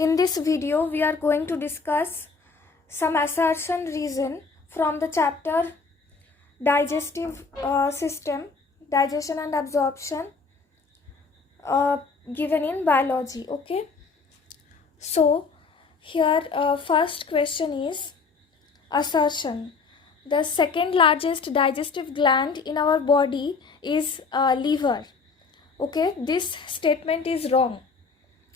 In this video, we are going to discuss some assertion reason from the chapter digestive system, digestion and absorption, given in biology. Okay, so here first question is assertion. The second largest digestive gland in our body is liver. Okay, this statement is wrong.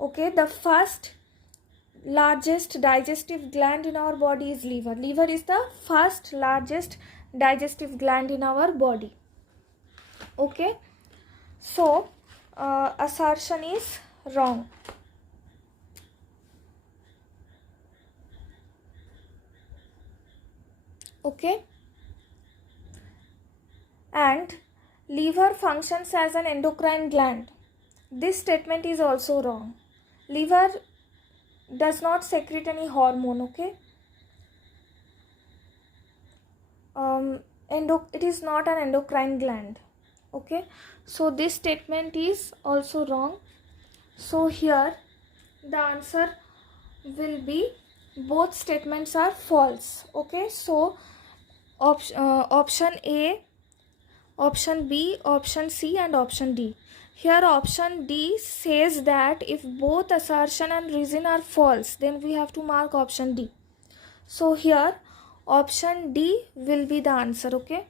Okay, the first largest digestive gland in our body is liver. Liver is the first largest digestive gland in our body. Okay, so assertion is wrong. Okay, and liver functions as an endocrine gland. This statement is also wrong. Liver does not secrete any hormone. Okay, it is not an endocrine gland. Okay, so this statement is also wrong. So here the answer will be both statements are false. Okay, so option A, option B, option C and option D. Here option D says that if both assertion and reason are false, then we have to mark option D. So here option D will be the answer. Okay,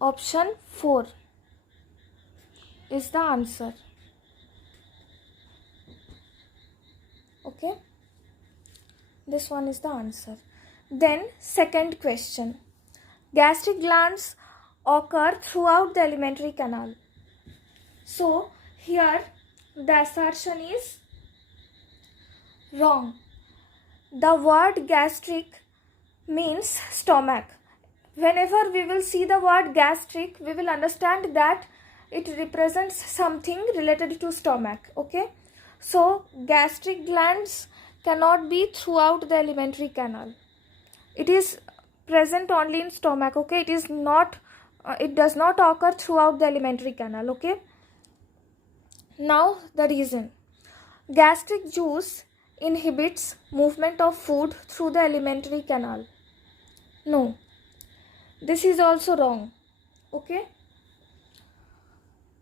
option 4 is the answer. Okay, this one is the answer. Then second question, gastric glands occur throughout the alimentary canal. So here the assertion is wrong. The word gastric means stomach. Whenever we will see the word gastric, we will understand that it represents something related to stomach. Okay, so gastric glands cannot be throughout the alimentary canal. It is present only in stomach. Okay, it is not it does not occur throughout the alimentary canal. Okay, now the reason, gastric juice inhibits movement of food through the alimentary canal. No, this is also wrong. Okay,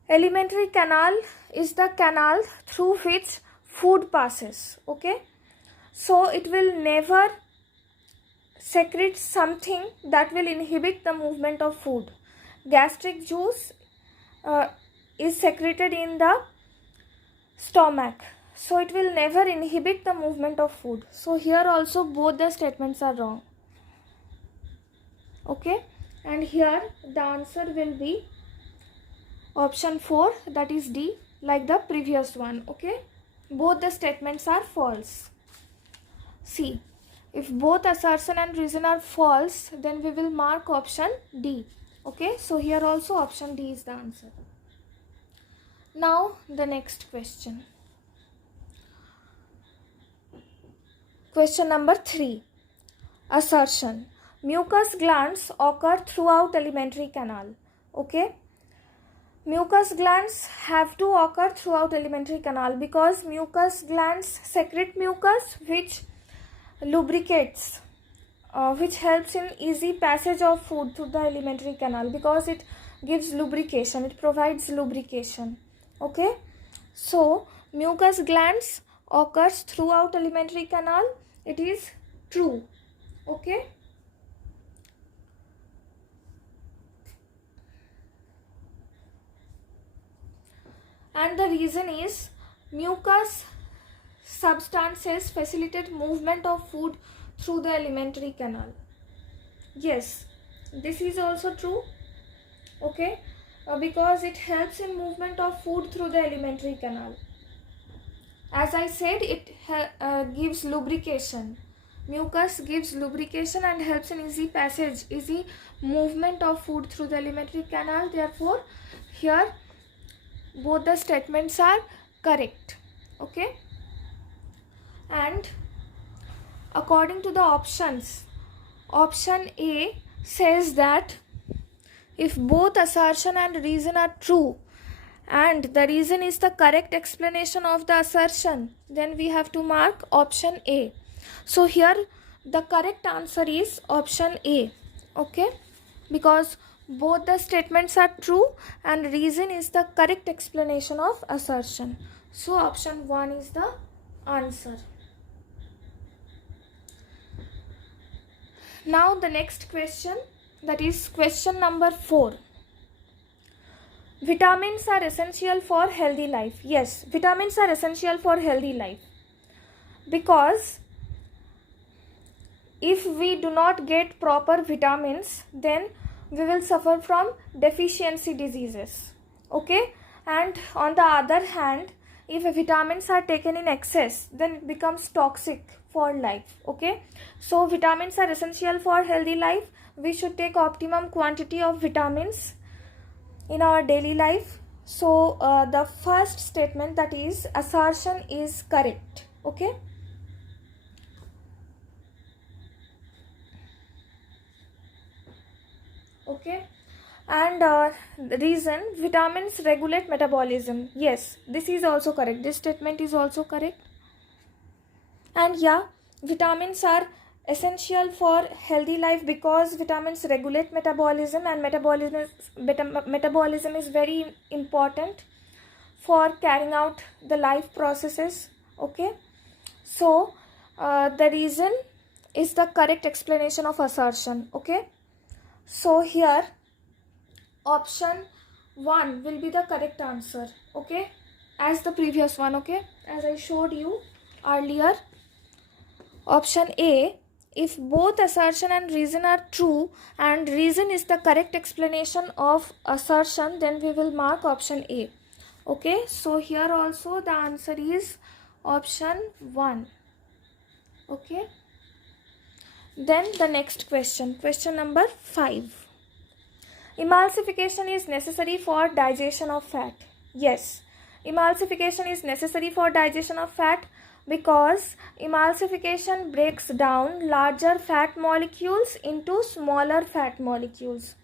alimentary canal is the canal through which food passes. Okay, so it will never secrete something that will inhibit the movement of food. Gastric juice is secreted in the stomach, so it will never inhibit the movement of food. So here also both the statements are wrong. Okay, and here the answer will be option 4, that is D, like the previous one. Okay, both the statements are false. See, if both assertion and reason are false, then we will mark option D. Okay, so here also option D is the answer. Now the next question. Question number 3. Assertion. Mucous glands occur throughout alimentary canal. Okay, mucous glands have to occur throughout alimentary canal because mucous glands secrete mucus which lubricates, which helps in easy passage of food through the alimentary canal because it gives lubrication, it provides lubrication. Okay, so mucous glands occurs throughout alimentary canal. It is true. Okay, and the reason is mucus substances facilitate movement of food through the alimentary canal. Yes, this is also true. Okay, because it helps in movement of food through the alimentary canal. As I said, it gives lubrication. Mucus gives lubrication and helps in easy passage, easy movement of food through the alimentary canal. Therefore, here both the statements are correct. Okay, and according to the options, option A says that if both assertion and reason are true, and the reason is the correct explanation of the assertion, then we have to mark option A. So here the correct answer is option A. Okay, because both the statements are true and reason is the correct explanation of assertion. So option 1 is the answer. Now the next question, that is question number 4. Vitamins are essential for healthy life. Yes, vitamins are essential for healthy life, because if we do not get proper vitamins, then we will suffer from deficiency diseases. Okay, and on the other hand, if vitamins are taken in excess, then it becomes toxic for life. Okay, so vitamins are essential for healthy life. We should take optimum quantity of vitamins in our daily life. So the first statement, that is assertion, is correct. Okay, okay, and the reason, vitamins regulate metabolism. Yes, this is also correct. This statement is also correct. And yeah, vitamins are essential for healthy life because vitamins regulate metabolism, and metabolism is very important for carrying out the life processes. Okay, so the reason is the correct explanation of assertion. Okay, so here option 1 will be the correct answer. Okay, as the previous one. Okay, as I showed you earlier, option A, if both assertion and reason are true and reason is the correct explanation of assertion, then we will mark option A. Okay, so here also the answer is option 1. Okay, then the next question, question number 5. Emulsification is necessary for digestion of fat. Yes, emulsification is necessary for digestion of fat because emulsification breaks down larger fat molecules into smaller fat molecules.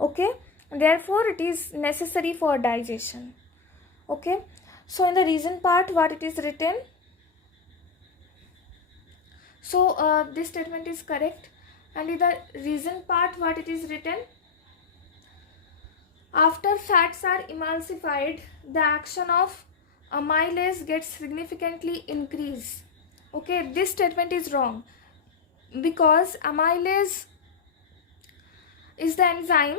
Okay, therefore it is necessary for digestion. Okay, so in the reason part, what it is written, so this statement is correct, and in the reason part, what it is written, after fats are emulsified, the action of amylase gets significantly increased. Okay, this statement is wrong because amylase is the enzyme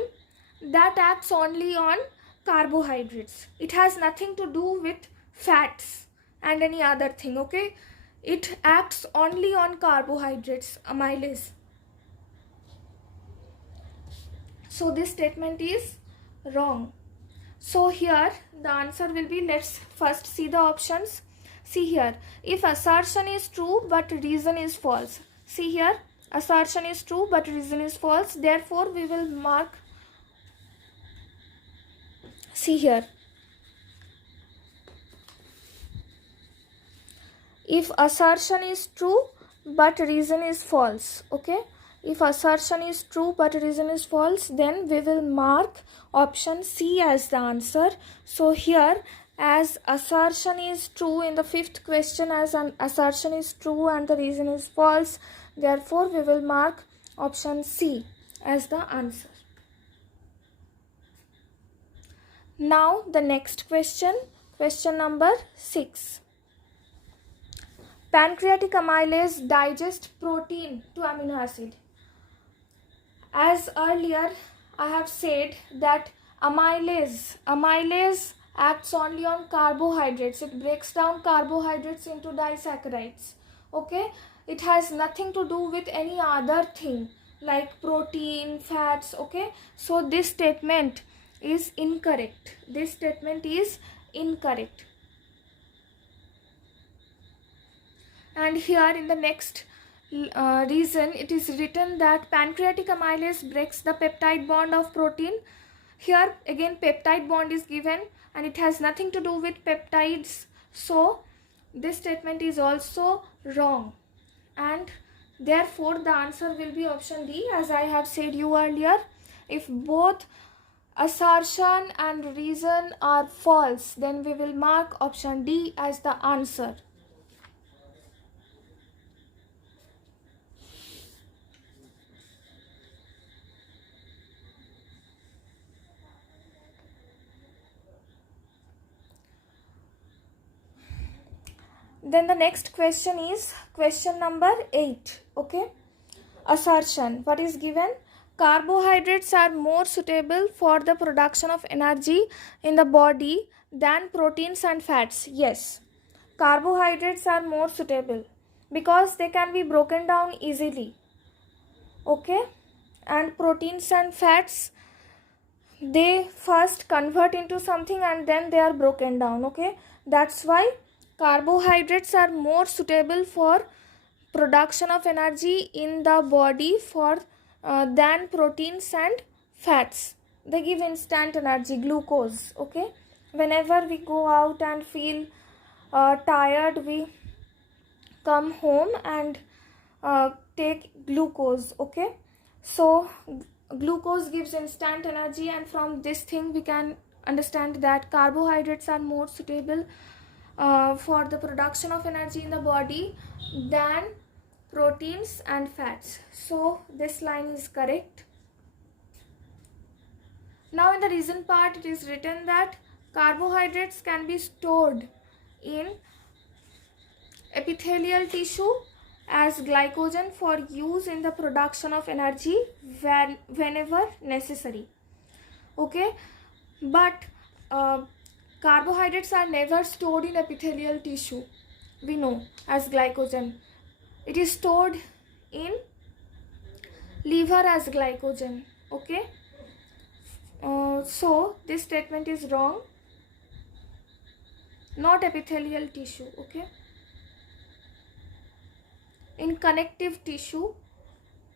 that acts only on carbohydrates. It has nothing to do with fats and any other thing. Okay, it acts only on carbohydrates, amylase. So this statement is wrong. So here the answer will be, let's first see the options. See here, if assertion is true but reason is false. See here, assertion is true but reason is false, therefore we will mark. See here, if assertion is true but reason is false. Okay, if assertion is true but reason is false, then we will mark option C as the answer. So here, as assertion is true in the 5th question, as an assertion is true and the reason is false, therefore we will mark option C as the answer. Now the next question, question number 6. Pancreatic amylase digests protein to amino acid. As earlier I have said that amylase acts only on carbohydrates. It breaks down carbohydrates into disaccharides. Okay, it has nothing to do with any other thing like protein, fats. Okay, so this statement is incorrect. This statement is incorrect. And here in the next reason, it is written that pancreatic amylase breaks the peptide bond of protein. Here again peptide bond is given and it has nothing to do with peptides. So this statement is also wrong, and therefore the answer will be option D, as I have said you earlier. If both assertion and reason are false, then we will mark option D as the answer. Then the next question is question number 8. Okay. Assertion. What is given? Carbohydrates are more suitable for the production of energy in the body than proteins and fats. Yes. Carbohydrates are more suitable because they can be broken down easily. Okay. And proteins and fats, they first convert into something and then they are broken down. Okay. That's why carbohydrates are more suitable for production of energy in the body than proteins and fats. They give instant energy, glucose. Okay, whenever we go out and feel tired, we come home and take glucose. Okay, so glucose gives instant energy, and from this thing we can understand that carbohydrates are more suitable for the production of energy in the body than proteins and fats. So this line is correct. Now in the reason part, it is written that carbohydrates can be stored in epithelial tissue as glycogen for use in the production of energy whenever necessary. Okay, but carbohydrates are never stored in epithelial tissue, we know, as glycogen. It is stored in liver as glycogen. Okay, so this statement is wrong. Not epithelial tissue. Okay, in connective tissue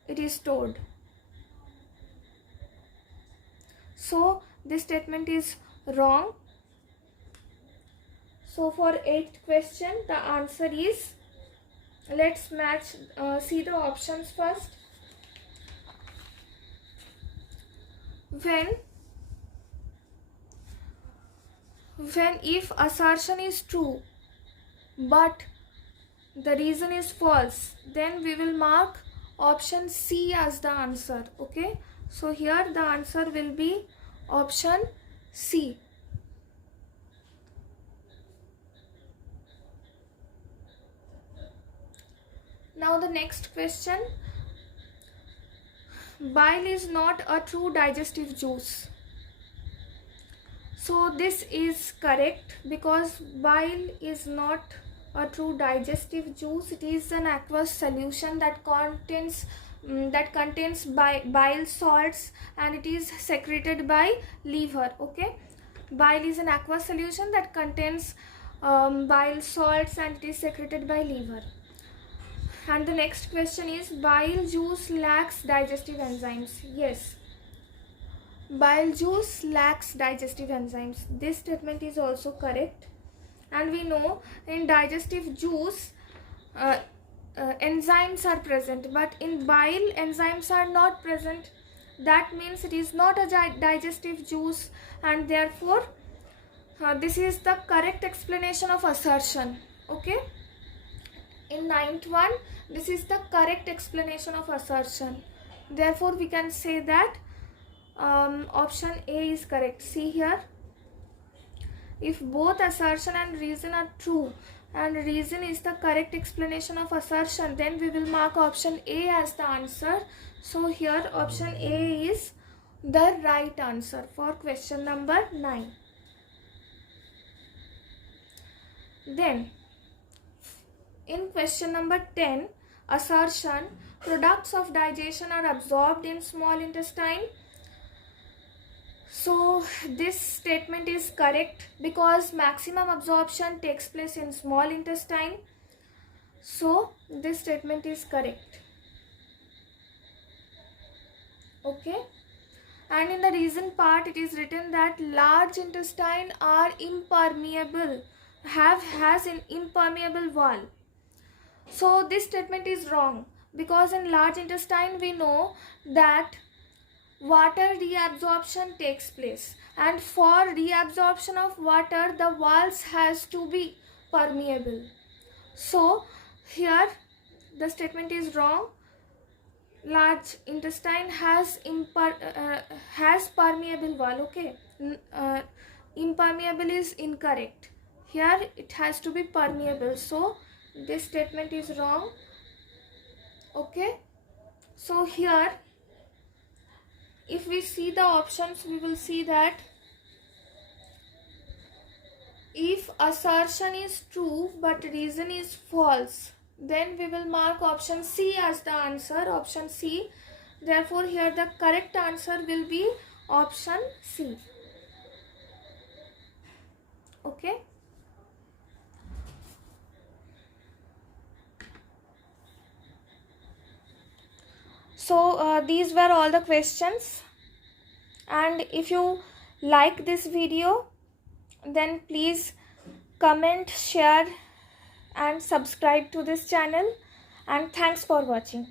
it is stored. So this statement is wrong. So for 8th question, the answer is, let's match, see the options first. When if assertion is true but the reason is false, then we will mark option C as the answer. Okay, so here the answer will be option C. Now the next question. Bile is not a true digestive juice. So this is correct because bile is not a true digestive juice. It is an aqueous solution that contains bile salts, and it is secreted by liver. Okay, bile is an aqueous solution that contains bile salts, and it is secreted by liver. And the next question is, bile juice lacks digestive enzymes. Yes, bile juice lacks digestive enzymes. This statement is also correct. And we know in digestive juice enzymes are present, but in bile enzymes are not present. That means it is not a digestive juice, and therefore this is the correct explanation of assertion. Okay, in 9th one, this is the correct explanation of assertion. Therefore we can say that option A is correct. See here, if both assertion and reason are true and reason is the correct explanation of assertion, then we will mark option A as the answer. So here option A is the right answer for question number 9. Then in question number 10, assertion, products of digestion are absorbed in small intestine. So this statement is correct because maximum absorption takes place in small intestine. So this statement is correct. Okay, and in the reason part, it is written that large intestine are impermeable, has an impermeable wall. So this statement is wrong because in large intestine we know that water reabsorption takes place, and for reabsorption of water the walls has to be permeable. So here the statement is wrong. Large intestine has permeable wall. Okay, impermeable is incorrect. Here it has to be permeable, so this statement is wrong. Okay, so here if we see the options, we will see that if assertion is true but reason is false, then we will mark option C as the answer, option C. Therefore here the correct answer will be option C. Okay. So these were all the questions, and if you like this video, then please comment, share and subscribe to this channel, and thanks for watching.